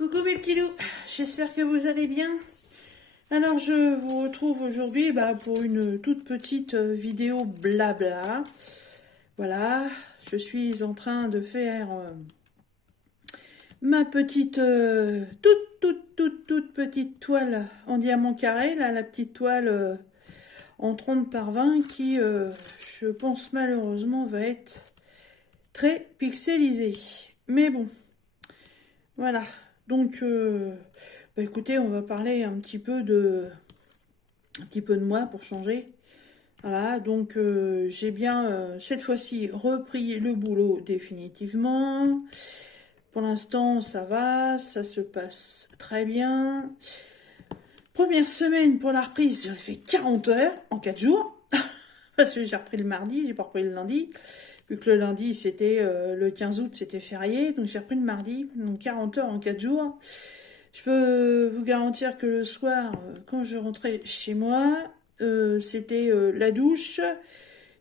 Coucou mes petits loups, j'espère que vous allez bien. Alors je vous retrouve aujourd'hui pour une toute petite vidéo blabla. Voilà, je suis en train de faire ma petite, toute petite toile en diamant carré. Là, la petite toile en 30 par 20 qui, je pense malheureusement, va être très pixelisée. Mais bon, voilà. Donc, écoutez, on va parler un petit peu de moi pour changer. Voilà, donc j'ai bien cette fois-ci repris le boulot définitivement. Pour l'instant, ça va, ça se passe très bien. Première semaine pour la reprise, j'ai fait 40 heures en 4 jours. Parce que j'ai repris le mardi, j'ai pas repris le lundi. Vu que le lundi, c'était le 15 août, c'était férié. Donc j'ai repris le mardi, donc 40 heures en 4 jours. Je peux vous garantir que le soir, quand je rentrais chez moi, c'était la douche,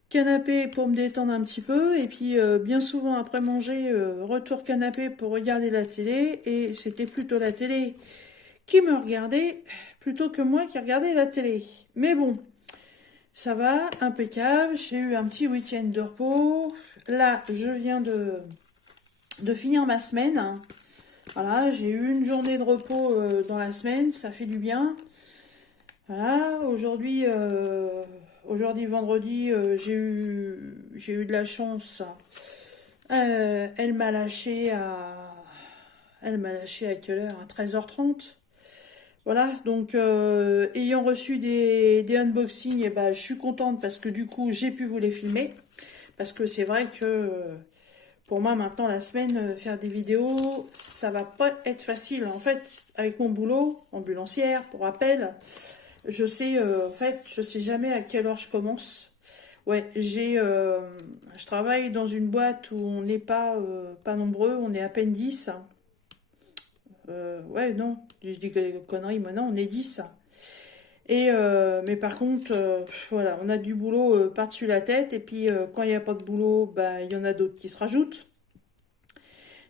canapé pour me détendre un petit peu, et puis bien souvent après manger, retour canapé pour regarder la télé, et c'était plutôt la télé qui me regardait, plutôt que moi qui regardais la télé. Mais bon, ça va, impeccable, j'ai eu un petit week-end de repos. Là, je viens de finir ma semaine. Voilà, j'ai eu une journée de repos dans la semaine, ça fait du bien. Voilà, aujourd'hui vendredi, j'ai eu de la chance. Elle m'a lâché à quelle heure? À 13h30. Voilà, donc ayant reçu des unboxings, et je suis contente parce que du coup, j'ai pu vous les filmer. Parce que c'est vrai que pour moi, maintenant, la semaine, faire des vidéos, ça va pas être facile. En fait, avec mon boulot, ambulancière, pour rappel, je sais, je sais jamais à quelle heure je commence. Ouais, je travaille dans une boîte où on n'est pas nombreux, on est à peine 10. Ouais, non, je dis que conneries, moi non, on est 10. Et, mais par contre, voilà, on a du boulot par-dessus la tête, et puis quand il n'y a pas de boulot, il y en a d'autres qui se rajoutent.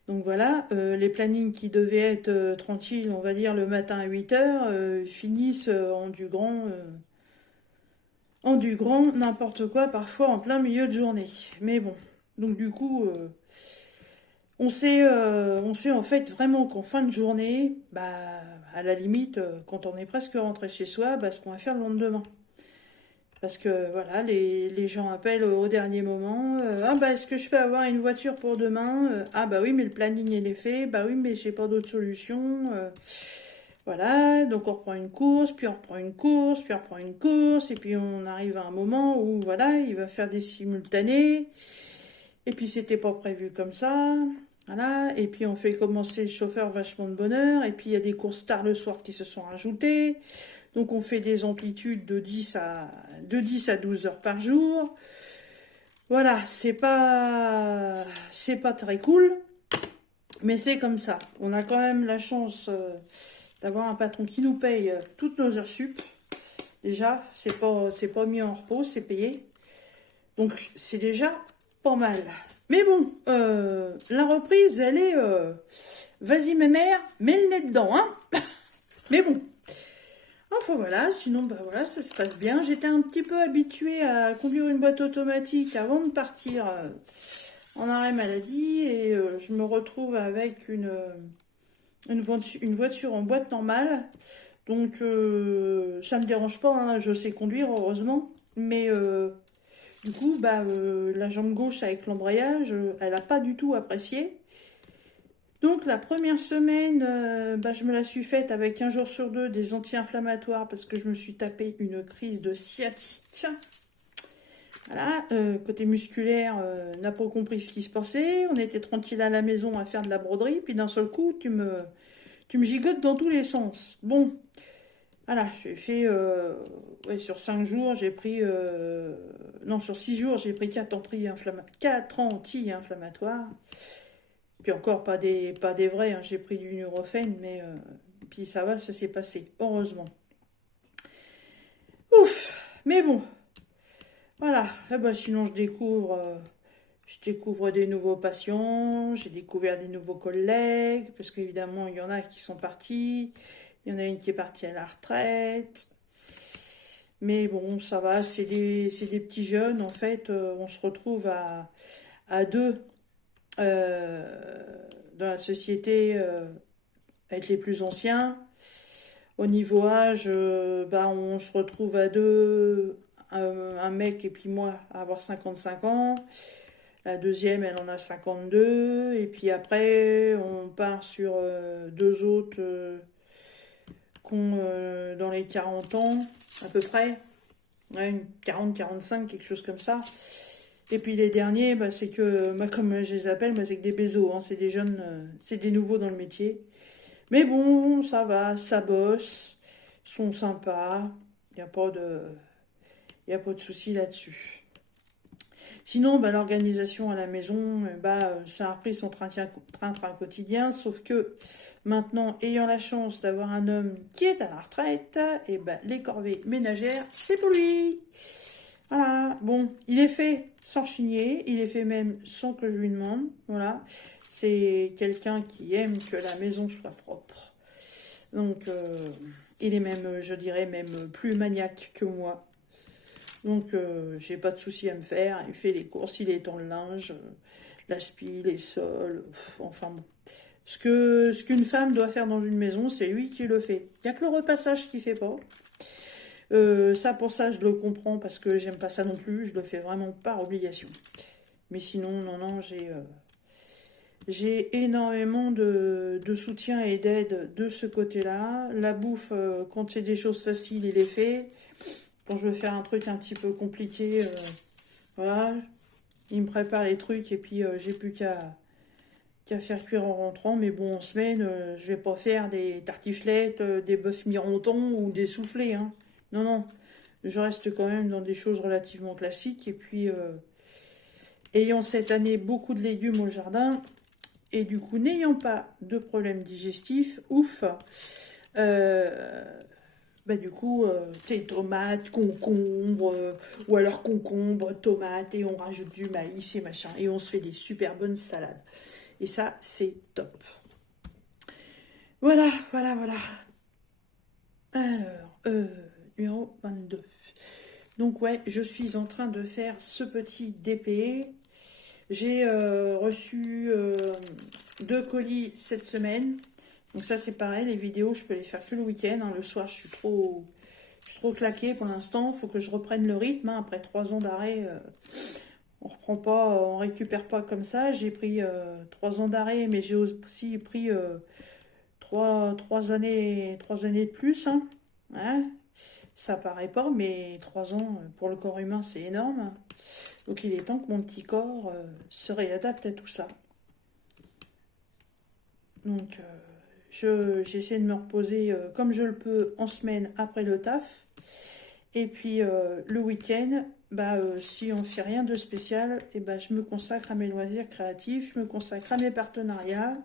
Donc voilà, les plannings qui devaient être tranquilles, on va dire le matin à 8h, finissent en du grand n'importe quoi, parfois en plein milieu de journée. Mais bon, donc du coup, on sait en fait vraiment qu'en fin de journée, à la limite, quand on est presque rentré chez soi, ce qu'on va faire le lendemain. Parce que voilà, les gens appellent au dernier moment. Est-ce que je peux avoir une voiture pour demain? Ah bah oui, mais le planning il est fait. Bah oui, mais j'ai pas d'autre solution. Voilà, donc on reprend une course, puis on reprend une course, puis on reprend une course, et puis on arrive à un moment où voilà, il va faire des simultanés. Et puis c'était pas prévu comme ça. Voilà, et puis on fait commencer le chauffeur vachement de bonne heure, et puis il y a des courses tard le soir qui se sont rajoutées. Donc on fait des amplitudes de 10 à 12 heures par jour. Voilà, c'est pas très cool, mais c'est comme ça. On a quand même la chance d'avoir un patron qui nous paye toutes nos heures sup. Déjà, c'est pas mis en repos, c'est payé. Donc c'est déjà pas mal. Mais bon, la reprise, elle est vas-y ma mère, mets le nez dedans, hein. Mais bon. Enfin voilà, sinon voilà, ça se passe bien. J'étais un petit peu habituée à conduire une boîte automatique avant de partir en arrêt maladie, et je me retrouve avec une voiture en boîte normale. Donc ça me dérange pas, hein, je sais conduire heureusement, mais du coup la jambe gauche avec l'embrayage, elle n'a pas du tout apprécié. Donc la première semaine, je me la suis faite avec un jour sur deux des anti-inflammatoires parce que je me suis tapé une crise de sciatique. Voilà, côté musculaire, n'a pas compris ce qui se passait. On était tranquille à la maison à faire de la broderie, puis d'un seul coup, tu me gigotes dans tous les sens. Bon, voilà, j'ai fait, sur 5 jours, j'ai pris, non, sur 6 jours, j'ai pris 4 anti-inflammatoires. Puis encore pas des vrais, hein. J'ai pris du Nurofen, mais puis ça va, ça s'est passé, heureusement. Ouf, mais bon, voilà. Sinon je Je découvre des nouveaux patients, j'ai découvert des nouveaux collègues, parce qu'évidemment, il y en a qui sont partis, il y en a une qui est partie à la retraite. Mais bon, ça va, c'est des petits jeunes, en fait, on se retrouve à deux dans la société avec les plus anciens. Au niveau âge, bah, on se retrouve à deux, un mec et puis moi à avoir 55 ans. La deuxième, elle en a 52. Et puis après, on part sur deux autres qui ont dans les 40 ans, à peu près. Ouais, 40-45, quelque chose comme ça. Et puis les derniers, bah, c'est que, bah, comme je les appelle, bah, c'est que des bézos, hein, c'est des jeunes, c'est des nouveaux dans le métier. Mais bon, ça va, ça bosse, ils sont sympas, il n'y a pas de, y a pas de souci là-dessus. Sinon, bah, l'organisation à la maison, bah, ça a repris son train-train quotidien, sauf que maintenant, ayant la chance d'avoir un homme qui est à la retraite, et bah, les corvées ménagères, c'est pour lui. Voilà, bon, il est fait sans chigner, il est fait même sans que je lui demande, voilà. C'est quelqu'un qui aime que la maison soit propre. Donc, il est même, je dirais, même plus maniaque que moi. Donc, j'ai pas de souci à me faire. Il fait les courses, il étend le linge, l'aspi, les sols, enfin bon. Ce qu'une femme doit faire dans une maison, c'est lui qui le fait. Il n'y a que le repassage qu'il fait pas. Ça, pour ça, je le comprends parce que j'aime pas ça non plus. Je le fais vraiment par obligation. Mais sinon, non, j'ai énormément de soutien et d'aide de ce côté-là. La bouffe, quand c'est des choses faciles, il est fait. Quand je veux faire un truc un petit peu compliqué, voilà, il me prépare les trucs et puis j'ai plus qu'à faire cuire en rentrant. Mais bon, en semaine, je vais pas faire des tartiflettes, des bœufs mirontons ou des soufflés, hein. Non, je reste quand même dans des choses relativement classiques. Et puis, ayant cette année beaucoup de légumes au jardin, et du coup, n'ayant pas de problème digestif, ouf, bah du coup, tes tomates, concombres, ou alors concombres, tomates, et on rajoute du maïs et machin, et on se fait des super bonnes salades. Et ça, c'est top. Voilà. Alors, numéro 22. Donc ouais, je suis en train de faire ce petit DP. J'ai reçu 2 colis cette semaine. Donc ça c'est pareil, les vidéos je peux les faire que le week-end, hein. Le soir je suis trop claquée pour l'instant. Il faut que je reprenne le rythme, hein. Après 3 ans d'arrêt, on reprend pas, on récupère pas comme ça. J'ai pris 3 ans d'arrêt, mais j'ai aussi pris 3 années de plus, hein. Hein, ça paraît pas, mais 3 ans pour le corps humain c'est énorme. Donc il est temps que mon petit corps se réadapte à tout ça. Donc j'essaie de me reposer comme je le peux en semaine après le taf. Et puis le week-end, bah, si on ne fait rien de spécial, et bah, je me consacre à mes loisirs créatifs, je me consacre à mes partenariats.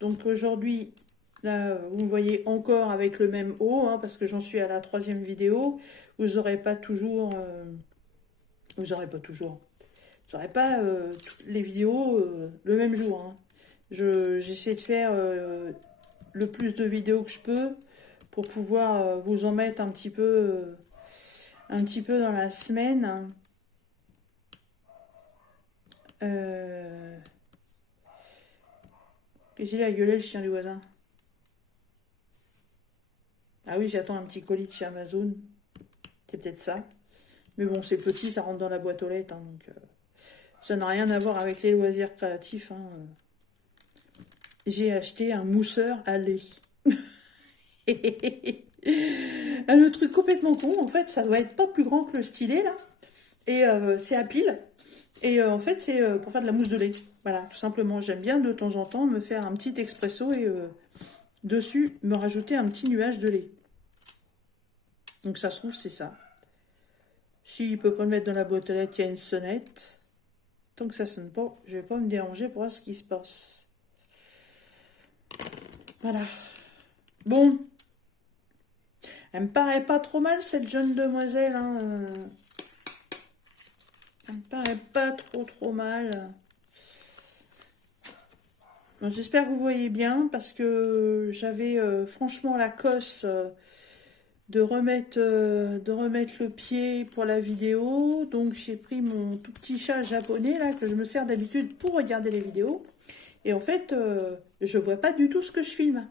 Donc aujourd'hui, là, vous me voyez encore avec le même haut, hein, parce que j'en suis à la 3e vidéo. Vous n'aurez pas toujours... vous n'aurez pas toutes les vidéos le même jour, hein. J'essaie de faire le plus de vidéos que je peux pour pouvoir vous en mettre un petit peu dans la semaine. Qu'est-ce qu'il a gueulé le chien du voisin? Ah oui, j'attends un petit colis de chez Amazon. C'est peut-être ça. Mais bon, c'est petit, ça rentre dans la boîte aux lettres, hein, donc ça n'a rien à voir avec les loisirs créatifs, hein. J'ai acheté un mousseur à lait. Le truc complètement con, en fait, ça doit être pas plus grand que le stylet, là. Et c'est à pile. Et en fait, c'est pour faire de la mousse de lait. Voilà, tout simplement. J'aime bien de temps en temps me faire un petit expresso et dessus me rajouter un petit nuage de lait. Donc ça se trouve, c'est ça. S'il peut pas le mettre dans la boîte à lettres, il y a une sonnette. Tant que ça sonne pas, je vais pas me déranger pour voir ce qui se passe. Voilà. Bon. Elle me paraît pas trop mal, cette jeune demoiselle, hein. Ça me paraît pas trop mal. J'espère que vous voyez bien parce que j'avais franchement la cosse de remettre le pied pour la vidéo. Donc j'ai pris mon tout petit chat japonais là que je me sers d'habitude pour regarder les vidéos. Et en fait, je vois pas du tout ce que je filme.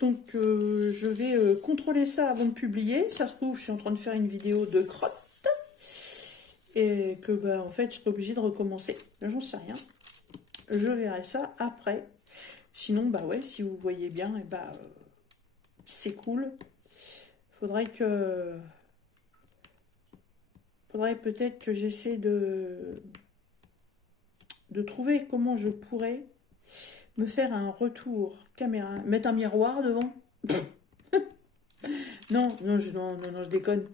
Donc je vais contrôler ça avant de publier. Ça se trouve, je suis en train de faire une vidéo de crotte. Et que bah en fait, je serai obligée de recommencer. J'en sais rien. Je verrai ça après. Sinon, bah ouais, si vous voyez bien, et bah c'est cool. Faudrait peut-être que j'essaie de trouver comment je pourrais me faire un retour caméra, mettre un miroir devant. Non, je déconne.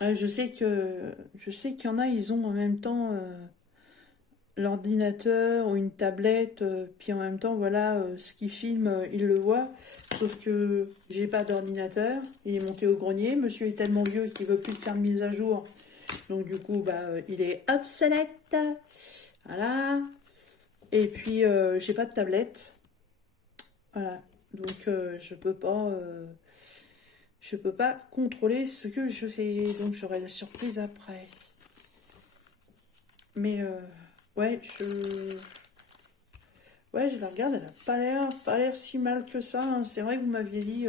Je sais qu'il y en a, ils ont en même temps l'ordinateur ou une tablette, puis en même temps, voilà, ce qu'ils filment, ils le voient. Sauf que j'ai pas d'ordinateur, il est monté au grenier. Monsieur est tellement vieux qu'il veut plus faire de mise à jour. Donc du coup, bah, il est obsolète. Voilà. Et puis, j'ai pas de tablette. Voilà. Donc, je peux pas contrôler ce que je fais. Donc, j'aurai la surprise après. Mais, ouais, ouais, je la regarde, elle a pas l'air si mal que ça. Hein. C'est vrai que vous m'aviez dit,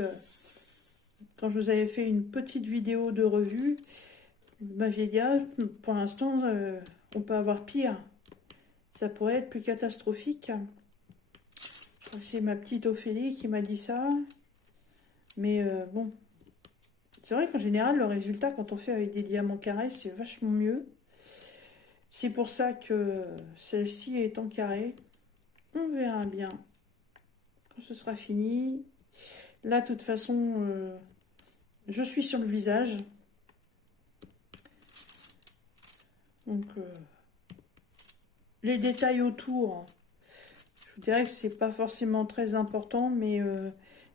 quand je vous avais fait une petite vidéo de revue, vous m'aviez dit, ah, pour l'instant, on peut avoir pire. Ça pourrait être plus catastrophique. Je crois que c'est ma petite Ophélie qui m'a dit ça. Mais bon, c'est vrai qu'en général, le résultat, quand on fait avec des diamants carrés, c'est vachement mieux. C'est pour ça que celle-ci est en carré. On verra bien quand ce sera fini. Là, de toute façon, je suis sur le visage. Donc, les détails autour, je vous dirais que c'est pas forcément très important, mais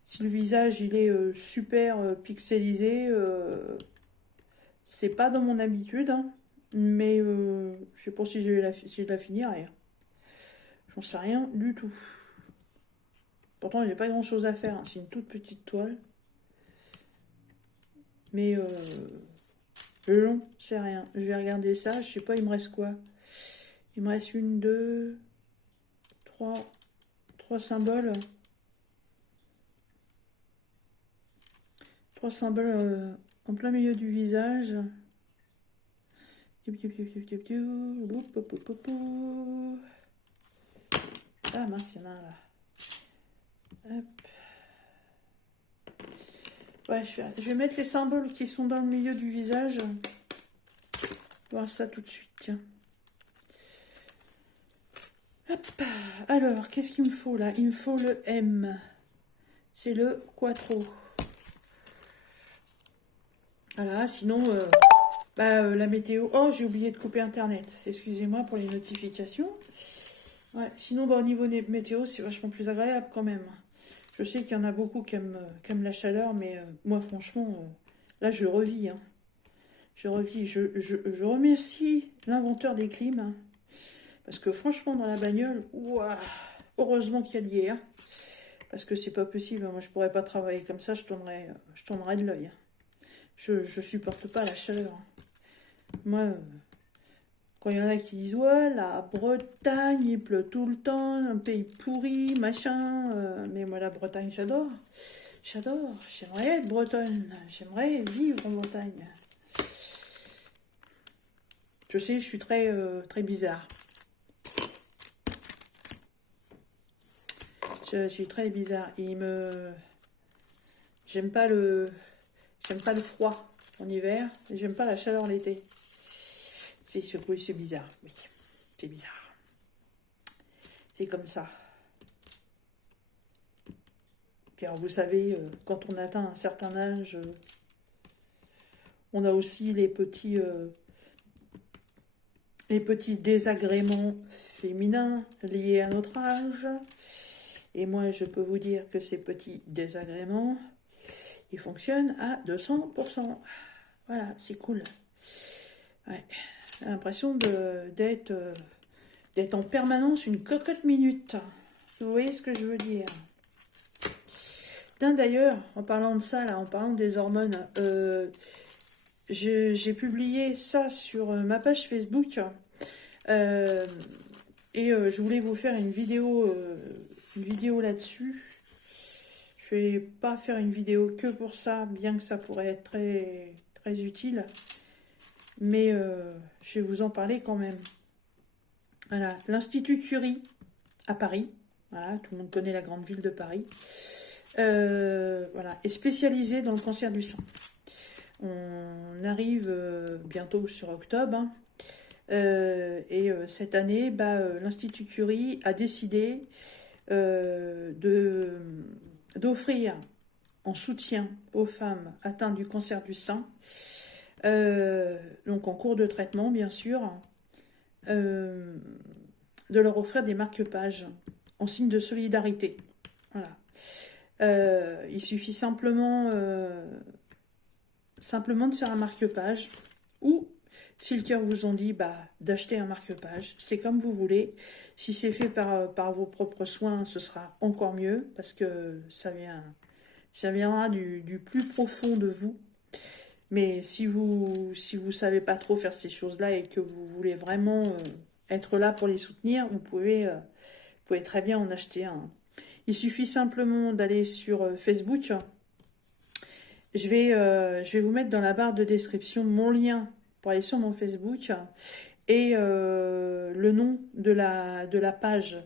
si le visage il est super pixelisé, c'est pas dans mon habitude, hein, mais je sais pas si je vais la finir. J'en sais rien du tout. Pourtant, il n'y a pas grand chose à faire, hein, c'est une toute petite toile. Mais long, c'est rien. Je vais regarder ça, je sais pas, il me reste quoi? Il me reste une, deux, trois symboles. Trois symboles en plein milieu du visage. Ah mince, il y en a un là. Hop. Ouais, je vais mettre les symboles qui sont dans le milieu du visage. Voir ça tout de suite, tiens. Hop. Alors, qu'est-ce qu'il me faut là? Il me faut le M. C'est le Quattro. Voilà, sinon, la météo... Oh, j'ai oublié de couper Internet. Excusez-moi pour les notifications. Ouais, sinon, au niveau des météos, c'est vachement plus agréable quand même. Je sais qu'il y en a beaucoup qui aiment la chaleur, mais moi, franchement, là, je revis. Hein. Je revis. Je remercie l'inventeur des clims. Hein, parce que franchement, dans la bagnole, ouah, heureusement qu'il y a de l'hier. Parce que c'est pas possible. Moi, je pourrais pas travailler comme ça. Je tournerais de l'œil. Hein. Je supporte pas la chaleur. Hein. Moi, quand il y en a qui disent, ouais, la Bretagne, il pleut tout le temps, un pays pourri, machin. Mais moi, la Bretagne, j'adore. J'adore. J'aimerais être bretonne. J'aimerais vivre en Bretagne. Je sais, je suis très, très bizarre. Je suis très bizarre. J'aime pas le froid en hiver. Et j'aime pas la chaleur l'été. Oui, c'est bizarre. Oui, c'est bizarre. C'est comme ça. Car vous savez, quand on atteint un certain âge, on a aussi les petits désagréments féminins liés à notre âge. Et moi, je peux vous dire que ces petits désagréments, ils fonctionnent à 200%. Voilà, c'est cool. Ouais. J'ai l'impression d'être en permanence une cocotte minute. Vous voyez ce que je veux dire? D'ailleurs, en parlant de ça, là, en parlant des hormones, j'ai publié ça sur ma page Facebook. Je voulais vous faire une vidéo là-dessus. Je vais pas faire une vidéo que pour ça, bien que ça pourrait être très, très utile. Mais je vais vous en parler quand même. Voilà, l'Institut Curie à Paris. Voilà, tout le monde connaît la grande ville de Paris. Voilà, est spécialisé dans le cancer du sein. On arrive bientôt sur octobre. Hein. Cette année, l'Institut Curie a décidé d'offrir en soutien aux femmes atteintes du cancer du sein, donc en cours de traitement bien sûr, de leur offrir des marque-pages en signe de solidarité. Voilà. Il suffit simplement de faire un marque-page ou, si le cœur vous en dit, d'acheter un marque-page. C'est comme vous voulez. Si c'est fait par vos propres soins, ce sera encore mieux parce que ça viendra du plus profond de vous. Mais si vous savez pas trop faire ces choses-là et que vous voulez vraiment être là pour les soutenir, vous pouvez très bien en acheter un. Il suffit simplement d'aller sur Facebook. Je vais vous mettre dans la barre de description mon lien pour aller sur mon Facebook et le nom de la page.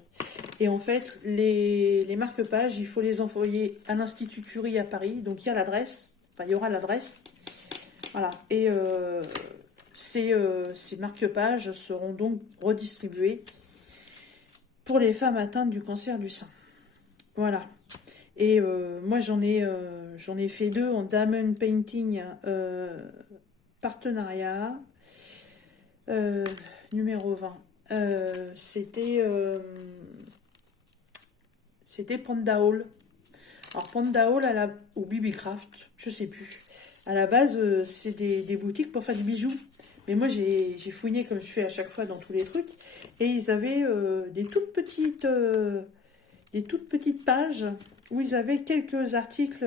Et en fait, les marque-pages, il faut les envoyer à l'Institut Curie à Paris. Donc il y a l'adresse, il y aura l'adresse. Voilà. Et ces marque-pages seront donc redistribués pour les femmes atteintes du cancer du sein. Voilà. Et moi, j'en ai fait 2 en Diamond Painting partenariat. Numéro 20. C'était Panda Hall. Alors, Panda Hall ou BB-Craft, je sais plus. À la base, c'est des boutiques pour faire des bijoux. Mais moi, j'ai fouiné comme je fais à chaque fois dans tous les trucs. Et ils avaient des toutes petites pages où ils avaient quelques articles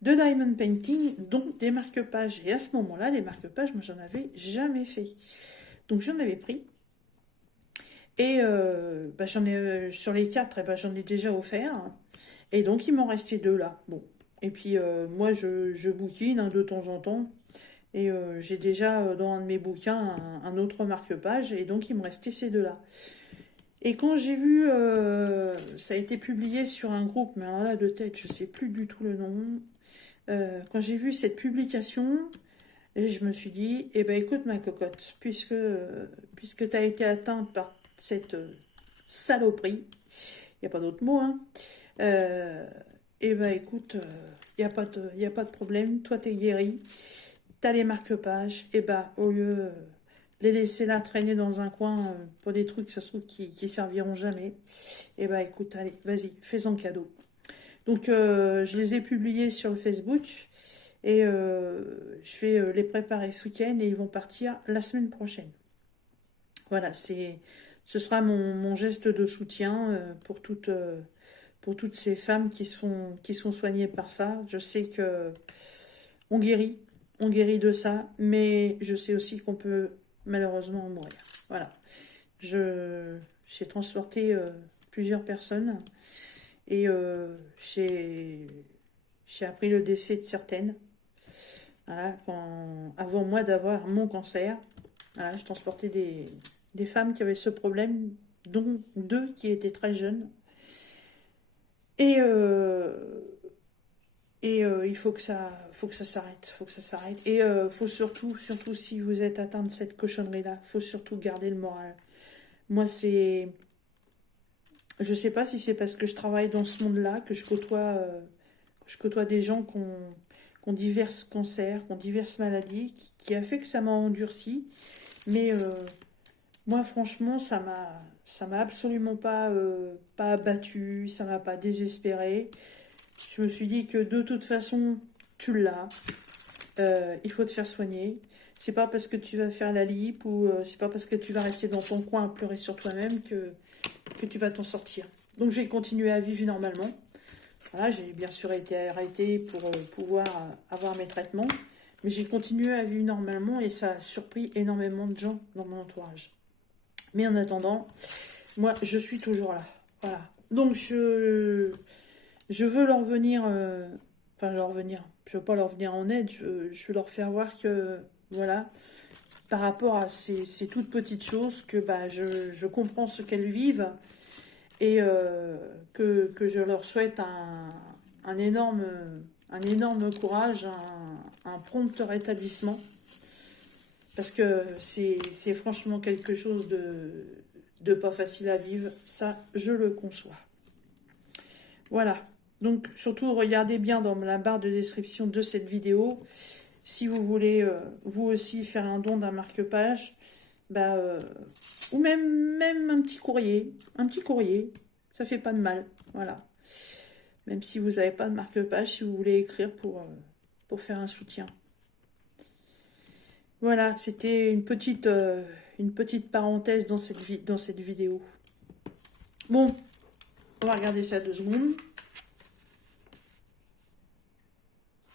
de Diamond Painting, dont des marque-pages. Et à ce moment-là, les marque-pages, moi, j'en avais jamais fait. Donc, j'en avais pris. Et sur les 4, j'en ai déjà offert. Et donc, il m'en restait 2 là. Bon. Et puis, moi, je bouquine de temps en temps. Et j'ai déjà dans un de mes bouquins un autre marque-page. Et donc, il me restait ces 2 là. Et quand j'ai vu, ça a été publié sur un groupe, mais alors là, de tête, je ne sais plus du tout le nom. Quand j'ai vu cette publication, et je me suis dit, écoute ma cocotte, puisque tu as été atteinte par cette saloperie, il n'y a pas d'autre mot, hein, écoute, il n'y a pas de problème, toi t'es guéri, t'as les marque-pages, au lieu les laisser là traîner dans un coin pour des trucs, ça se trouve, qui serviront jamais, écoute, allez, vas-y, fais-en cadeau. Donc, je les ai publiés sur le Facebook et je vais les préparer ce week-end et ils vont partir la semaine prochaine. Voilà, ce sera mon geste de soutien pour toutes ces femmes qui sont soignées par ça. Je sais que on guérit de ça, mais je sais aussi qu'on peut malheureusement en mourir. Voilà, j'ai transporté plusieurs personnes. Et j'ai appris le décès de certaines. Voilà, avant moi d'avoir mon cancer, voilà, je transportais des femmes qui avaient ce problème, dont 2 qui étaient très jeunes. Et il faut que ça s'arrête. Et faut surtout si vous êtes atteint de cette cochonnerie-là, faut surtout garder le moral. Moi, je sais pas si c'est parce que je travaille dans ce monde-là, que je côtoie des gens qui ont divers cancers, qui ont diverses maladies, qui a fait que ça m'a endurci. Mais moi, franchement, ça m'a absolument pas abattu, ça m'a pas désespéré. Je me suis dit que de toute façon, tu l'as. il faut te faire soigner. C'est pas parce que tu vas faire la lipo ou c'est pas parce que tu vas rester dans ton coin à pleurer sur toi-même que tu vas t'en sortir. Donc j'ai continué à vivre normalement. Voilà, j'ai bien sûr été arrêtée pour pouvoir avoir mes traitements. Mais j'ai continué à vivre normalement et ça a surpris énormément de gens dans mon entourage. Mais en attendant, moi je suis toujours là. Voilà. Donc je veux leur venir... enfin leur venir. Je veux pas leur venir en aide. Je veux leur faire voir que... Voilà. Par rapport à ces toutes petites choses que bah, je comprends ce qu'elles vivent. Et que je leur souhaite un énorme courage, un prompt rétablissement. Parce que c'est franchement quelque chose de pas facile à vivre. Ça, je le conçois. Voilà. Donc, surtout, regardez bien dans la barre de description de cette vidéo. Si vous voulez, vous aussi, faire un don d'un marque-page, bah, ou même un petit courrier. Un petit courrier, ça fait pas de mal. Voilà. Même si vous n'avez pas de marque-page, si vous voulez écrire pour faire un soutien. Voilà, c'était une petite parenthèse dans cette vidéo. Bon, on va regarder ça 2 secondes.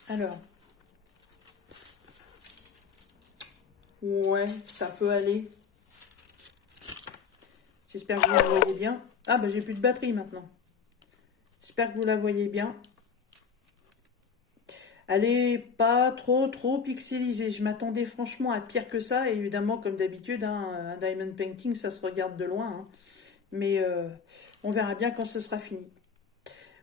Alors. Ouais, ça peut aller. J'espère que vous la voyez bien. Ah, bah j'ai plus de batterie maintenant. J'espère que vous la voyez bien. Elle est pas trop pixelisée. Je m'attendais franchement à pire que ça. Et évidemment, comme d'habitude, hein, un diamond painting, ça se regarde de loin. Hein. Mais on verra bien quand ce sera fini.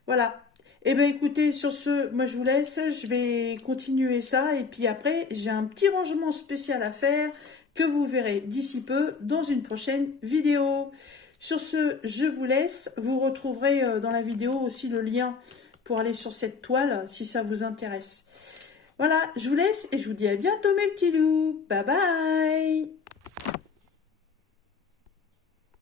Voilà. Eh bien, écoutez, sur ce, moi je vous laisse. Je vais continuer ça. Et puis après, j'ai un petit rangement spécial à faire que vous verrez d'ici peu dans une prochaine vidéo. Sur ce, je vous laisse. Vous retrouverez dans la vidéo aussi le lien pour aller sur cette toile si ça vous intéresse. Voilà, je vous laisse et je vous dis à bientôt mes petits loups. Bye bye!